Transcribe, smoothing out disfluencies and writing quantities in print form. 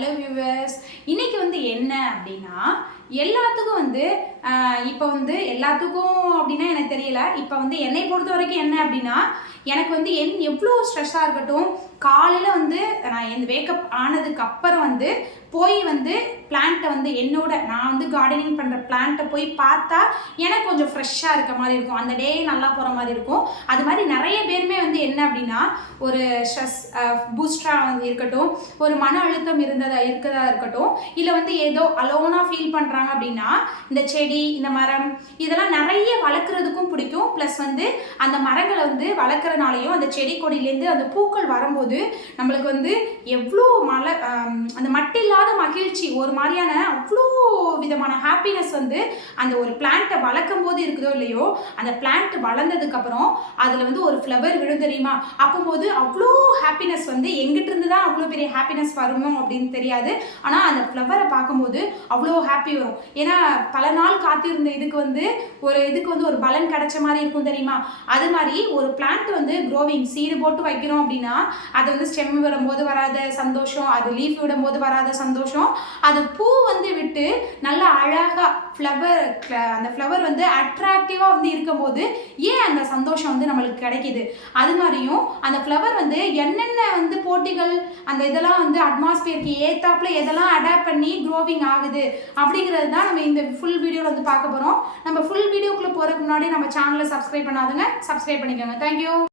Hello viewers, இன்னைக்கு என்ன அப்படின்னா எல்லாத்துக்கும் இப்போ எல்லாத்துக்கும் அப்படின்னா எனக்கு தெரியல. இப்போ என்னை பொறுத்த வரைக்கும் என்ன அப்படின்னா, எனக்கு எவ்வளோ ஸ்ட்ரெஸ்ஸாக இருக்கட்டும், காலையில் நான் இந்த வேக்கப் ஆனதுக்கு அப்புறம் போய் பிளான்ட்டை என்னோட நான் கார்டனிங் பண்ணுற பிளான்ட்டை போய் பார்த்தா எனக்கு கொஞ்சம் ஃப்ரெஷ்ஷாக இருக்க மாதிரி இருக்கும். அந்த டே நல்லா போகிற மாதிரி இருக்கும். அது மாதிரி நிறைய பேருமே என்ன அப்படின்னா, ஒரு ஸ்ட்ரெஸ் பூஸ்டராக இருக்கட்டும், ஒரு மன அழுத்தம் இருக்கிறதா இருக்கட்டும், இல்லை ஏதோ அலோனாக ஃபீல் பண்ணுறாங்க அப்படின்னா, இந்த செடி, இந்த மரம் இதெல்லாம் நிறைய வளர்க்குறதுக்கும் பிடிக்கும். ப்ளஸ் அந்த மரங்களை வளர்க்குறனாலையும் அந்த செடி கொடியிலேருந்து அந்த பூக்கள் வரும்போது நம்மளுக்கு எவ்வளோ அந்த மட்டில்லாத மகிழ்ச்சி, ஒரு மாதிரியான அவ்வளோ விதமான ஹாப்பினஸ் அந்த ஒரு பிளான்ட்டை வளர்க்கும் போது இருக்குதோ இல்லையோ, அந்த பிளான்ட் வளர்ந்ததுக்கப்புறம் அதில் ஒரு ஃப்ளவர் விழும் தெரியுமா, அப்போது அவ்வளோ ஹாப்பினஸ் எங்கிட்ட இருந்து தான் அவ்வளோ பெரிய ஹாப்பினஸ் வருமோ அப்படின்னு தெரியாது. ஆனால் அந்த ஃப்ளவரை பார்க்கும்போது அவ்வளோ ஹாப்பி வரும். ஏன்னா பல நாள் காத்திருந்த இதுக்கு ஒரு பலன் கிடைச்ச மாதிரி இருக்கும் தெரியுமா. அது மாதிரி ஒரு பிளான்ட் க்ரோவிங் சீடு போட்டு வைக்கிறோம் அப்படின்னா அது ஸ்டெம் விடும்போது வராத சந்தோஷம், அது லீஃப் விடும்போது வராத சந்தோஷம், அது பூ விட்டு நல்லா அழகாக அந்த ஃப்ளவர் அட்ராக்டிவாக இருக்கும்போது ஏன் அந்த சந்தோஷம் நம்மளுக்கு கிடைக்கிது. அது மாதிரியும் அந்த ஃப்ளவர் என்னென்ன போட்டிகள் அந்த இதெல்லாம் அட்மாஸ்பியருக்கு ஏத்தாப்புல எதெல்லாம் அடாப்ட் பண்ணி க்ரோவிங் ஆகுது அப்படிங்கிறது தான் நம்ம இந்த ஃபுல் வீடியோவில் பார்க்க போகிறோம். நம்ம ஃபுல் வீடியோக்குள்ளே போகிறதுக்கு முன்னாடி நம்ம சேனலை சப்ஸ்கிரைப் பண்ணாதுங்க, சப்ஸ்கிரைப் பண்ணிக்கோங்க. தேங்க்யூ.